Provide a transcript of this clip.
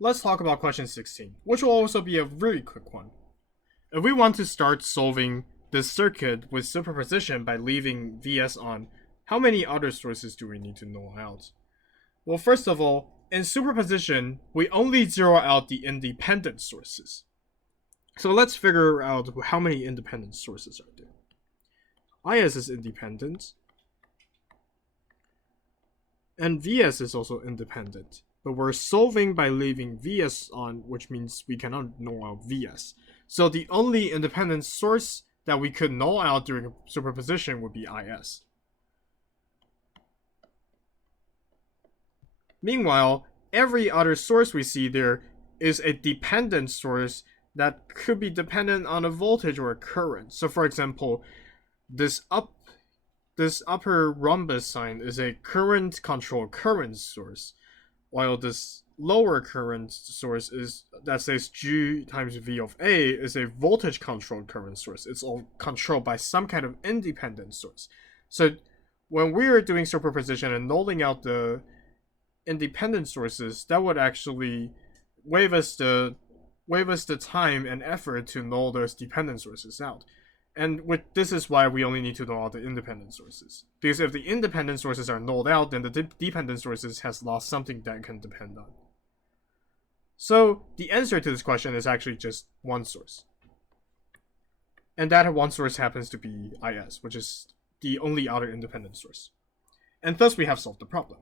Let's talk about question 16, which will also be a really quick one. If we want to start solving this circuit with superposition by leaving Vs on, how many other sources do we need to null out? Well, first of all, in superposition, we only zero out the independent sources. So let's figure out how many independent sources are there. Is is independent, and Vs is also independent. But we're solving by leaving Vs on, which means we cannot null out Vs. So the only independent source that we could null out during superposition would be Is. Meanwhile, every other source we see there is a dependent source that could be dependent on a voltage or a current. So for example, this upper rhombus sign is a current controlled current source, while this lower current source is that says G times V of A is a voltage controlled current source. It's all controlled by some kind of independent source. So when we're doing superposition and nulling out the independent sources, that would actually waive us the time and effort to null those dependent sources out. And this is why we only need to null out the independent sources. Because if the independent sources are nulled out, then the dependent sources has lost something that it can depend on. So the answer to this question is actually just one source. And that one source happens to be Is, which is the only other independent source. And thus we have solved the problem.